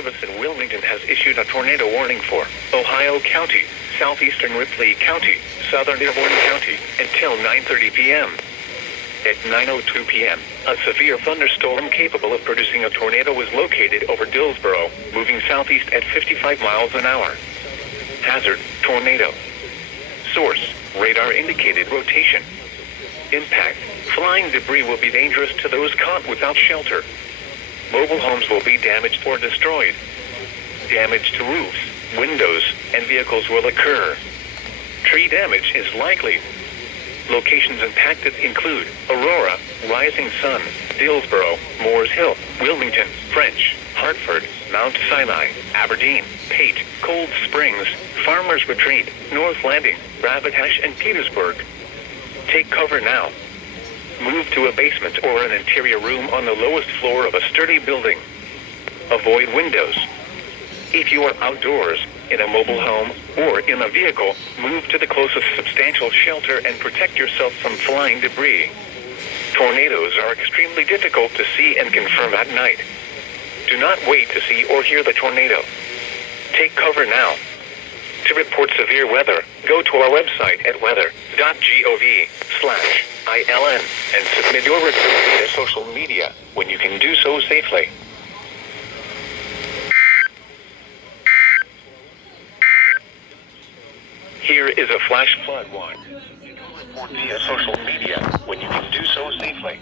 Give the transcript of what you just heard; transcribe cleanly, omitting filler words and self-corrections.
Service in Wilmington has issued a tornado warning for Ohio County, southeastern Ripley County, southern Dearborn County, until 9:30 p.m. At 9:02 p.m., a severe thunderstorm capable of producing a tornado was located over Dillsboro, moving southeast at 55 miles an hour. Hazard, tornado. Source, radar indicated rotation. Impact, flying debris will be dangerous to those caught without shelter. Mobile homes will be damaged or destroyed. Damage to roofs, windows, and vehicles will occur. Tree damage is likely. Locations impacted include Aurora, Rising Sun, Dillsboro, Moores Hill, Wilmington, French, Hartford, Mount Sinai, Aberdeen, Pate, Cold Springs, Farmers Retreat, North Landing, Ravitash, and Petersburg. Take cover now. Move to a basement or an interior room on the lowest floor of a sturdy building. Avoid windows. If you are outdoors, in a mobile home, or in a vehicle, move to the closest substantial shelter and protect yourself from flying debris. Tornadoes are extremely difficult to see and confirm at night. Do not wait to see or hear the tornado. Take cover now. To report severe weather, go to our website at weather.gov/ILN and submit your report via social media when you can do so safely. Here is a flash flood watch. Report via social media when you can do so safely.